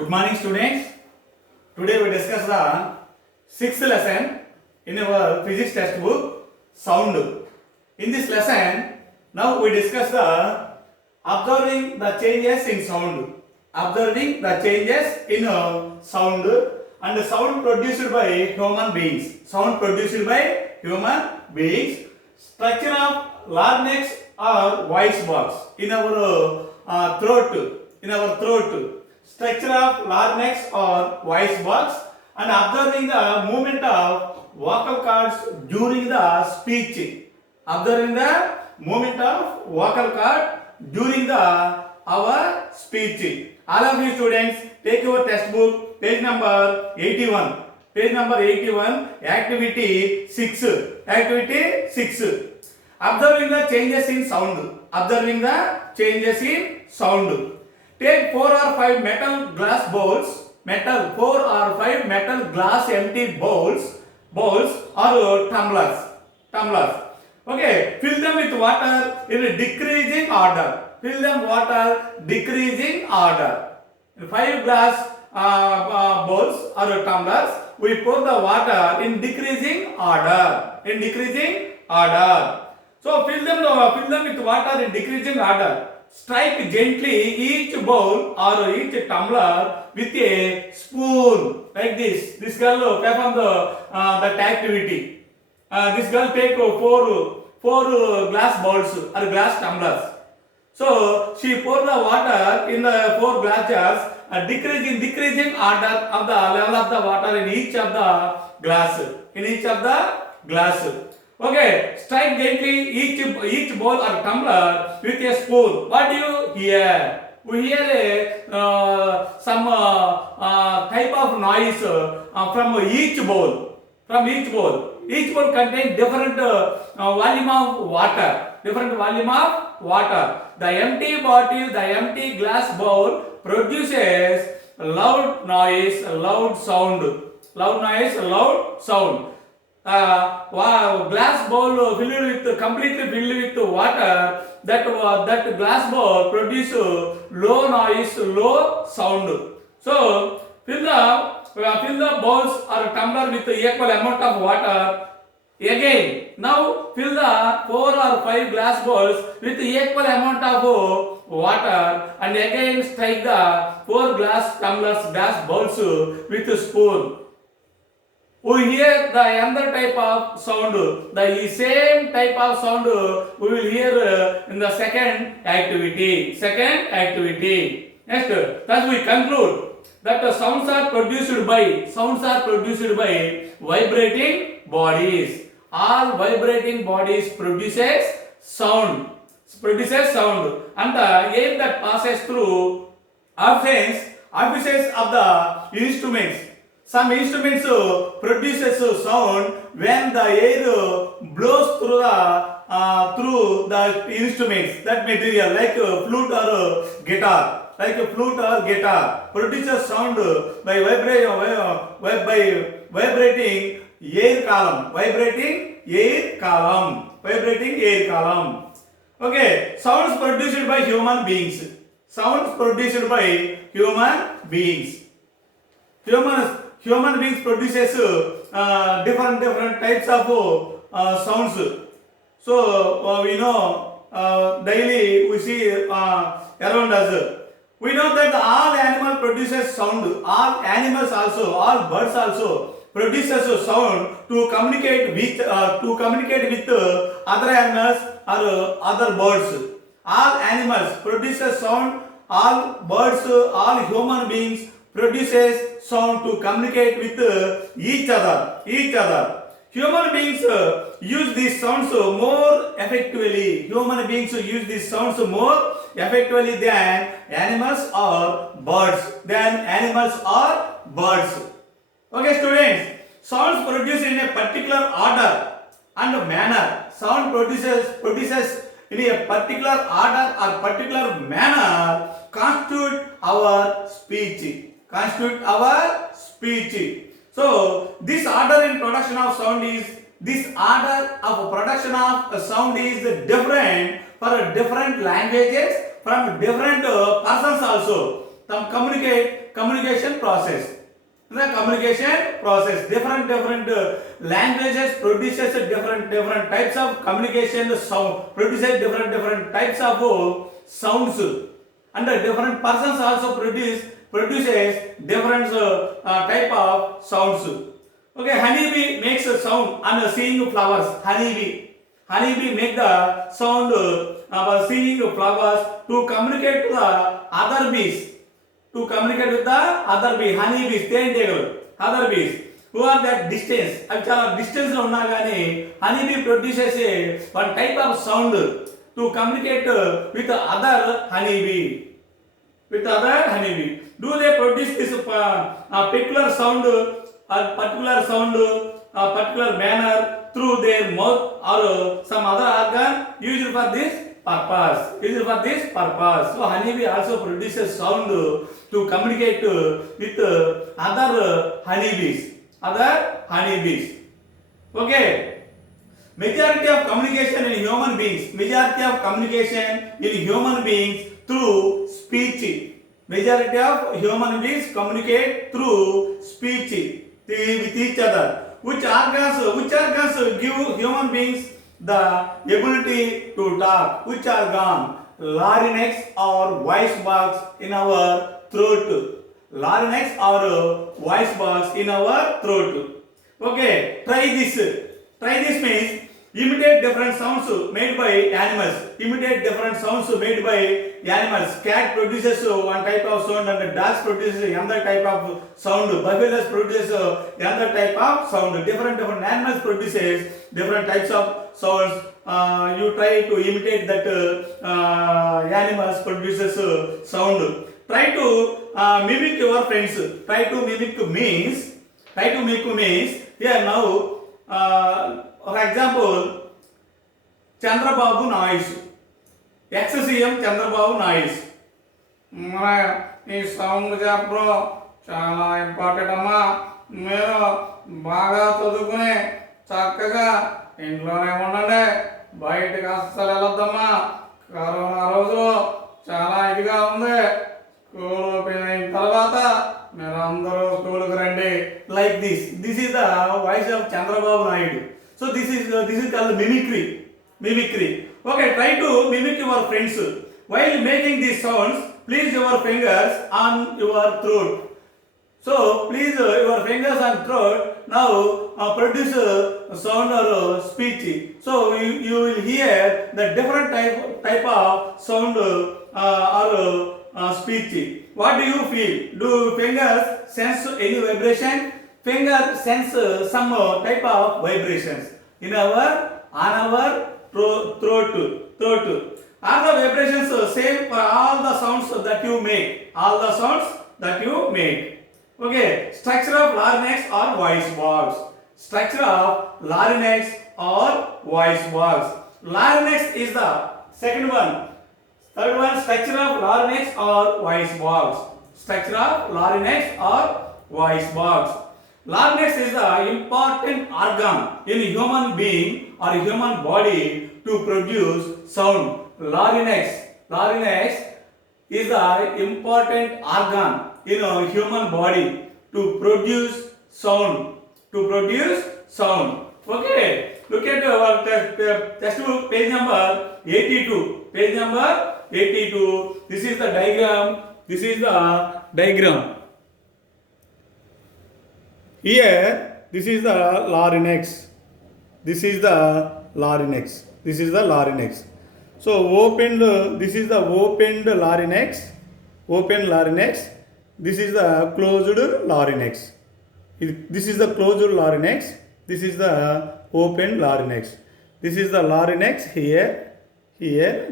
Good morning, students. Today we discuss the sixth lesson in our physics textbook, sound. In this lesson, now we discuss the observing the changes in sound. Observing the changes in sound and the sound produced by human beings. Sound produced by human beings. Structure of larynx or voice box in our throat. In our throat. Structure of larynx or voice box and observing the movement of vocal cords during the speech. Observing the movement of vocal cord during the our speech. All of you students, take your textbook, page number 81. Page number 81, activity 6. Activity 6. Observing the changes in sound. Observing the changes in sound. Take 4 or 5 metal glass bowls, 4 or 5 metal glass empty bowls or tumblers. Okay, fill them with water in a decreasing order. Fill them water decreasing order. 5 glass bowls or tumblers, we pour the water in decreasing order. In decreasing order. So fill them with water in decreasing order. Strike gently each bowl or each tumbler with a spoon like this. This girl perform that activity. This girl take four glass bowls or glass tumblers. So she pour the water in the 4 glass jars, decreasing order of the level of the water in each of the glass. In each of the glass. Okay, strike gently each bowl or tumbler with a spoon. What do you hear? We hear some type of noise from each bowl. From each bowl. Each bowl contains different volume of water. Different volume of water. The empty bottle, the empty glass bowl produces loud noise, loud sound. Loud noise, loud sound. Glass bowl completely filled with water, that glass bowl produce low noise, low sound. So fill the bowls or tumbler with equal amount of water. Again, now fill the 4 or 5 glass bowls with equal amount of water, and again strike the 4 glass bowls with a spoon. We hear the another type of sound, the same type of sound we will hear in the second activity. Next, thus we conclude that the sounds are produced by vibrating bodies. All vibrating bodies produces sound, and the air that passes through orifices of the instruments. Some instruments produces sound when the air blows through the instruments. That material like a flute or guitar, produces sound by vibrating air column. Okay, sounds produced by human beings. Human beings produces different types of sounds. So we know daily we see around us. We know that all animal produces sound. All animals also, all birds also produces sound to communicate with other animals or other birds. All animals produces sound. All birds, all human beings produces sound to communicate with each other. Human beings use these sounds more effectively. Than animals or birds. Okay, students. Sounds produced in a particular order and manner. Sound produces in a particular order or particular manner constitute our speech. So this order in production of sound is different for different languages, from different persons also. some communication process. The communication process, different languages produces different types of communication sound, produces different types of sounds, and different persons also produces different type of sounds. Okay, honeybee makes a sound on seeing flowers. Honeybee make the sound about seeing flowers to communicate to the other bees. To communicate with the other bee, honey bees, తేనెటీగలు, other bees who are that distance, అవి చాలా distance లో ఉన్నా కానీ honey bee produces one type of sound to communicate with other honey bee. With other honey bee, do they produce this particular sound or particular manner through their mouth or some other organ used for this purpose? So honeybee also produces sound to communicate with other honeybees. Okay, majority of communication in human beings through speech. Majority of human beings communicate through speech with each other. Which organs give human beings the ability to talk? Which organ? Larynx or voice box in our throat. Larynx or voice box in our throat. Okay, try this means imitate different sounds made by animals. Cat produces one type of sound and dogs produces another type of sound. Buffaloes produce another type of sound. Different animals produces different types of sounds. You try to imitate that animals produces sound. Try to mimic your friends. Try to mimic means here now, for example, Chandrababu noise, ex-CM Chandrababu noise. ఈ sound చెప్పడం చాలా important అమ్మా. మీరు బాగా చదువుకుని చక్కగా ఇంట్లోనే ఉండండి, బయటకు అస్సలు వెళ్ళొద్దమ్మా. కరోనా రోజులు చాలా ఇదిగా ఉంది. స్కూల్ ఓపెన్ అయిన తర్వాత మీరు అందరూ స్కూల్కి రండి. Like this is the voice of Chandrababu Naidu. So this is called mimicry. Okay, try to mimic your friends. While making these sounds, place your fingers on your throat. So please your fingers on throat now produce sound or speech. So you will hear the different type of sound or speech. What do you feel? Do fingers sense any vibration? Finger sense some type of vibrations in our throat. Are the vibrations same for all the sounds that you make? Okay, structure of larynx or voice box. Larynx is the second one. Third one, structure of larynx or voice box. Larynx is the important organ in human being or human body to produce sound. Larynx is the important organ in a human body to produce sound. Okay, look at our textbook, page number 82. This is the diagram. Here, this is the larynx. So this is the opened larynx. This is the closed larynx. This is the closed larynx. This is the open larynx. This is the larynx here.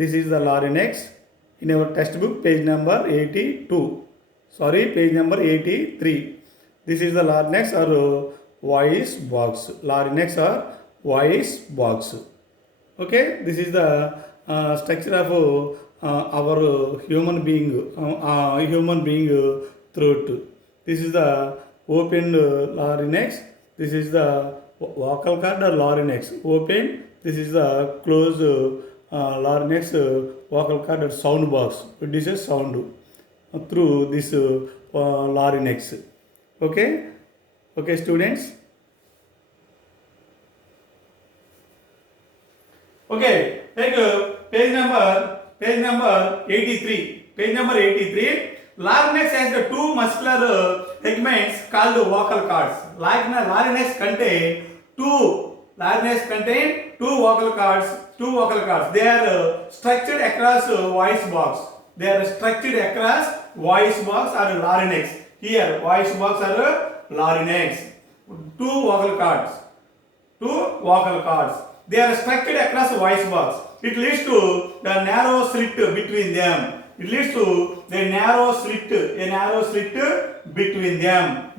This is the larynx in our textbook, page number 82. Sorry, page number 83. This is the larynx or voice box. Okay, this is the structure of our human being throat. This is the opened larynx. This is the vocal cord or larynx open. This is the closed larynx vocal cord or sound box produces sound. through this larynx. Okay, okay, students. Okay, take page number 83. Page number 83. Larynx has the two muscular segments called vocal cords. Larynx contain two vocal cords. They are structured across voice box. They are structured across voice box or larynx. Here, voice box or larynx. Two vocal cords. They are structured across the voice box. It leads to the narrow slit between them. A narrow slit between them.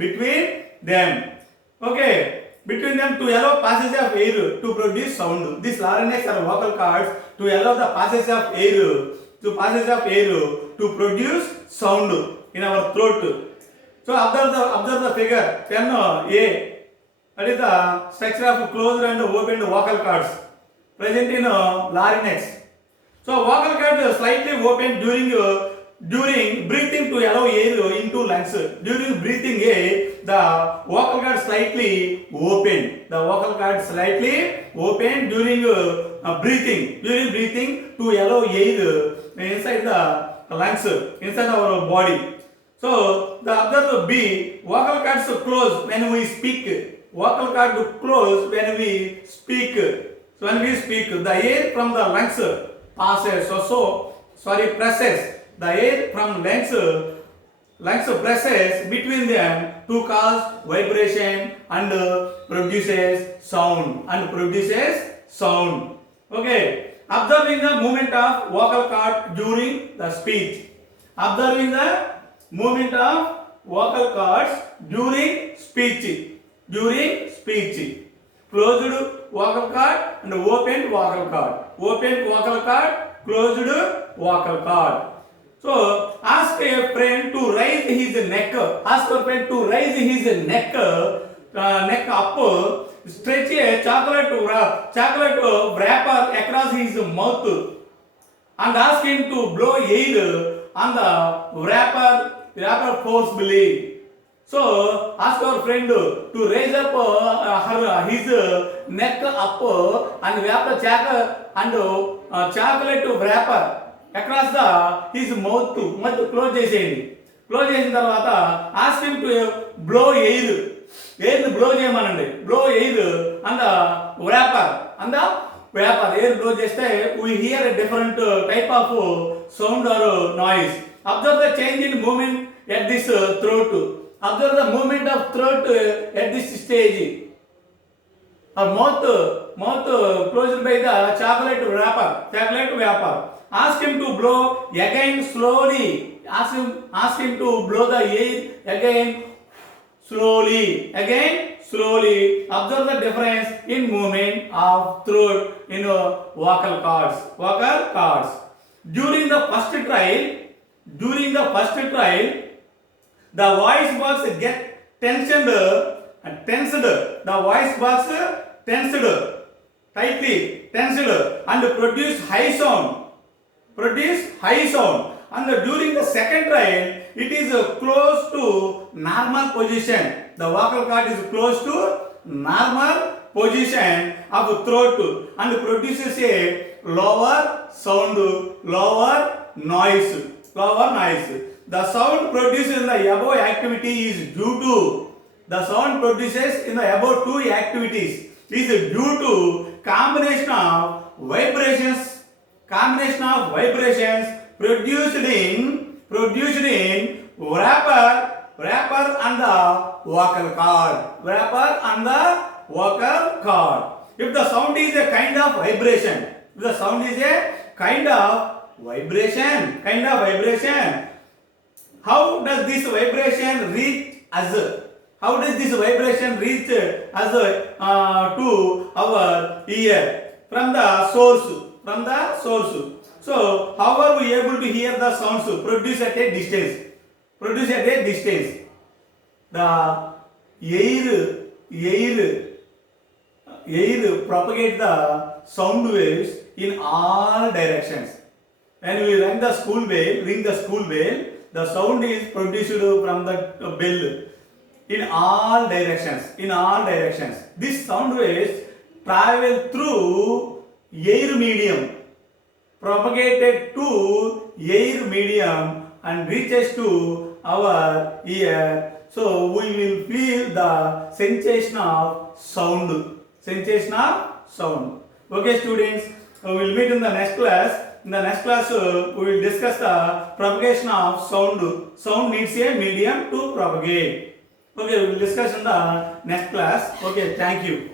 Okay. Between them to allow passage of air to produce sound. This larynx or vocal cords to allow the passage of air to produce sound in our throat. So observe the figure 10A. That is the structure of closed and opened vocal cords present in larynx. So vocal cords slightly open during breathing to allow air into lungs. During breathing, the vocal cords slightly open. During breathing to allow air inside the lungs, inside our body. So the other B, vocal cords close when we speak. So when we speak, the air from the lungs passes. Presses. The air from lungs presses between them to cause vibration and produces sound. Okay. Observing the movement of vocal cord during the speech. Closed vocal cord and opened vocal cord. Closed vocal cord. So ask a friend to raise his neck. Neck up. Stretch a chocolate wrapper across his mouth and ask him to blow air on the wrapper forcibly. So ask our friend to raise up his neck up and wrap the chocolate wrapper across his mouth close చేసేయండి. Close చేసిన తర్వాత ask him to blow air. blow చేయమనండి. blow air on the wrapper. Air blow చేస్తే we hear a different type of sound or noise. Observe the change in movement at this throat. Observe the movement of throat at this stage. Mouth closed by the chocolate wrapper. Ask him to blow again slowly. Ask him to blow the air again slowly. Observe the difference in movement of throat in vocal cords. During the first trial, the voice box get tensed. The voice box tensed tightly and produce high sound. And during the second trial, it is close to normal position. The vocal cord is close to normal position of throat and produces a lower sound, lower noise. The sound produced in the above activity is due to two activities is due to combination of vibrations produced in wrapper and the vocal cord. If the sound is a kind of vibration, how does this vibration reach us? To our ear from the source. So how are we able to hear the sounds produced at a distance? The air propagate the sound waves in all directions. When we ring the school bell, the sound is produced from the bell in all directions. In all directions, this sound waves travel through air medium, propagated to air medium and reaches to our ear. So we will feel the sensation of sound. Sensation of sound. Okay, students, we will meet in the next class. In the next class, we will discuss the propagation of sound. Sound needs a medium to propagate. Okay, we will discuss in the next class. Okay, thank you.